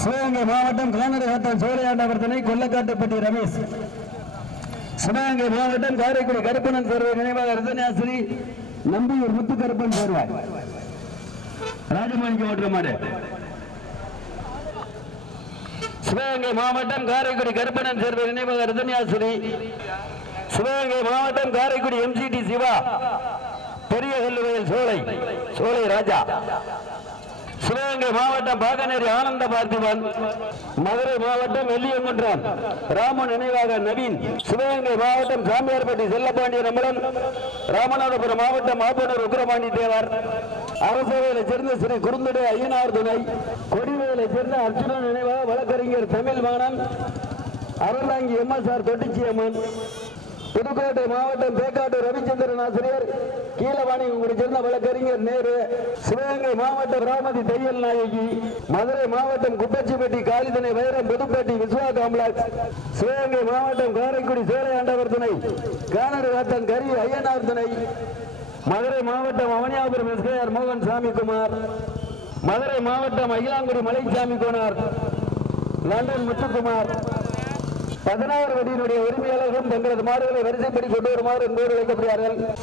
சிவகங்கை மாவட்டம் கால்நடை வட்டம் சோழையாண்டவர்தனை கொல்லக்காட்டுப்பட்டி ரமேஷ். சிவகங்கை மாவட்டம் காரைக்குடி கருப்பணன் சேர்வை நினைவாக ரத்தனாசிரி நம்பியூர் முத்துக்கருப்பன் சேர்வாய். ராஜமாணிக்க ஓட்டுற மாடு. சிவகங்கை மாவட்டம் காரைக்குடி கருப்பணன் சேர்வை நினைவாக ரத்தனாசிரி. சிவகங்கை மாவட்டம் காரைக்குடி எம்சிடி சிவா பெரிய கல்லுவயல் சோலை ராஜா. சிவகங்கை மாவட்டம் பாகனேரி ஆனந்த பார்த்திபன். மதுரை மாவட்டம் வெள்ளியங்குன்றம் ராமன் நினைவாக நவீன். சிவகங்கை மாவட்டம் சாமியார்பட்டி செல்லப்பாண்டிய நம்பலம். ராமநாதபுரம் மாவட்டம் ஆப்பனூர் உக்கிரபாண்டி தேவர். அரசவையில சேர்ந்த ஸ்ரீ குறுந்தடை ஐயனார் துணை. கொடிவேலை சேர்ந்த அர்ஜுனன் நினைவாக வழக்கறிஞர் தமிழ் மானம் அருளாங்கி எம்எஸ்ஆர் தொட்டிச்சியம்மன். புதுக்கோட்டை மாவட்டம் பேக்காட்டூர் ரவிச்சந்திரன் ஆசிரியர் கீழவாணி சேர்ந்த வழக்கறிஞர் நேரு. சிவகங்கை மாவட்டம் ராமதி தையல் நாயகி. மதுரை மாவட்டம் குப்பச்சிப்பட்டி காலிதனை வைரம் புதுப்பட்டி விஸ்வா காம்ப்ளெக்ஸ். சிவகங்கை மாவட்டம் காரைக்குடி சோழையாண்டவர் துணை கானரி வாட்டன் கரி ஐயனார் துணை. மதுரை மாவட்டம் அவனியாபுரம் எஸ்கேஆர் மோகன் சாமி குமார். மதுரை மாவட்டம் அகிலாங்குடி மலைசாமி கோனார் லண்டன் முத்துக்குமார். 16 வடியினுடைய உரிமையாளர்களும் தங்களது மாடுகளை வரிசைப்படி கொண்டு வருமாறு என்போடு வைக்கப்படுகிறார்கள்.